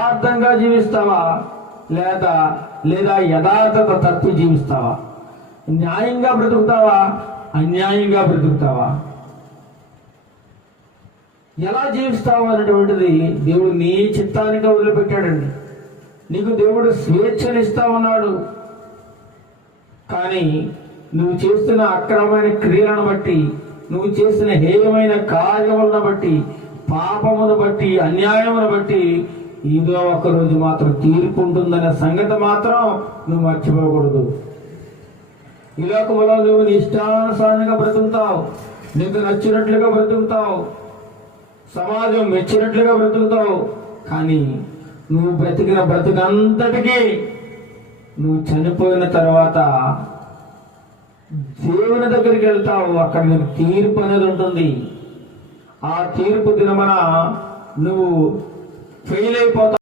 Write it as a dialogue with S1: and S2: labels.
S1: యథార్థంగా జీవిస్తావా? లేదా లేదా యథార్థత తప్పి జీవిస్తావా? న్యాయంగా బ్రతుకుతావా? అన్యాయంగా బ్రతుకుతావా? ఎలా జీవిస్తావు అనేటువంటిది దేవుడు నీ చిత్తానికి వదిలిపెట్టాడండి. నీకు దేవుడు స్వేచ్ఛనిస్తా ఉన్నాడు కానీ నువ్వు చేస్తున్న అక్రమమైన క్రియలను బట్టి నువ్వు చేసిన హేయమైన కార్యములను బట్టి పాపమును బట్టి అన్యాయమును బట్టి ఏదో ఒక రోజు మాత్రం తీర్పు ఉంటుందనే సంగతి మాత్రం నువ్వు మర్చిపోకూడదు. ఈ లోకంలో నువ్వు నీ ఇష్టానుసారంగా బ్రతుకుతావు. నీకు నచ్చినట్లుగా బ్రతుకుతావు. సమాజం మెచ్చినట్లుగా బ్రతుకుతావు. కానీ నువ్వు బ్రతికిన బ్రతుకంతటికీ నువ్వు చనిపోయిన తర్వాత దేవుని దగ్గరికి వెళ్తావు. అక్కడ నీకు తీర్పు అనేది ఉంటుంది. ఆ తీర్పు దినమన నువ్వు ఫెయిల్ అయిపోతావు